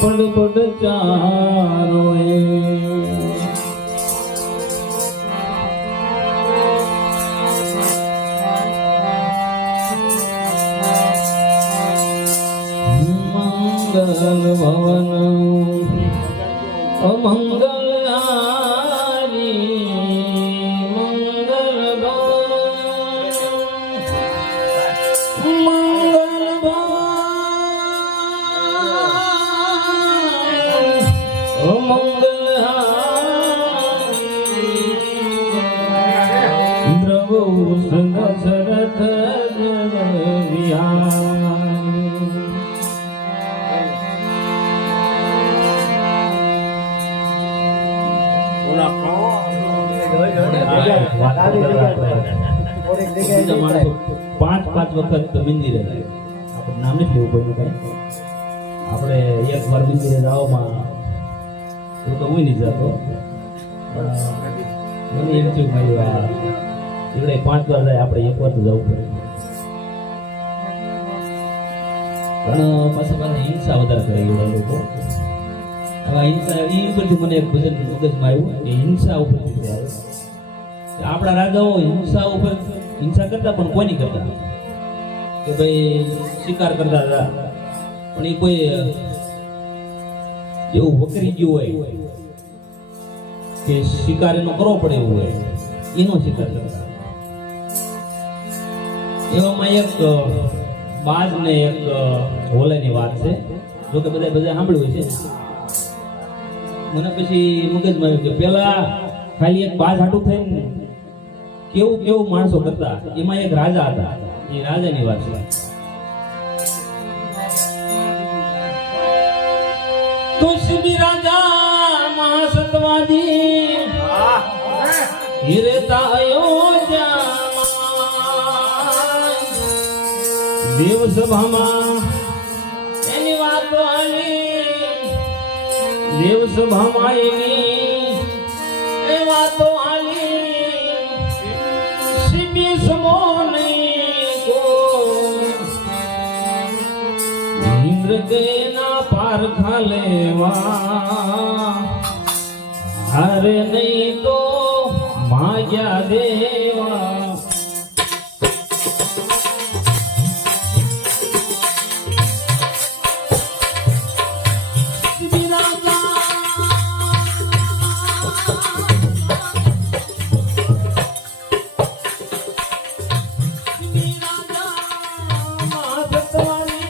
પડ પડ ચારો મંગલ ભવન અમંગલ દશરથ પાંચ વખત મંદિરે આપણે નામ નથી લેવું પડ્યું કઈ આપણે એક વાર મંદિરે જવામાં હું તો હું નહીં જતો મને એમ થયું મારી એવડે 5 વાર જાય આપણે એક વાર તો જવું પડે પણ પાછા હિંસા વધારે કરે એવડા લોકો હવે હિંસા એ ઉપરથી મને એક ભજન મગજમાં આવ્યું કે હિંસા ઉપરથી આવે આપણા રાજાઓ હિંસા કરતા પણ કોની કરતા કે ભાઈ શિકાર કરતા હતા પણ એ કોઈ એવું વકરી ગયું હોય કે શિકાર એનો કરવો પડે એવું હોય એનો શિકાર કરતા એવામાં એક બાજ ને એક હોલાની વાત છે જો કે બધા સાંભળ્યું છે મને પછી મગજમાં આવ્યું કે પેલા ખાલી એક બાજ હાટું થઈને કેવું માણસો કરતા એમાં એક રાજા હતા એ રાજાની વાત છે તુષ્બી રાજા મહાસતવાદી હિરેતા અયોધ્યા દેવ સભામાં એની વાતો આલી દેવ સભામાં એની એ વાતો આલી સીબી સમોની કો ઇન્દ્ર ગેના પારખા લેવા હારે નહીં તો માગ્યા દેવા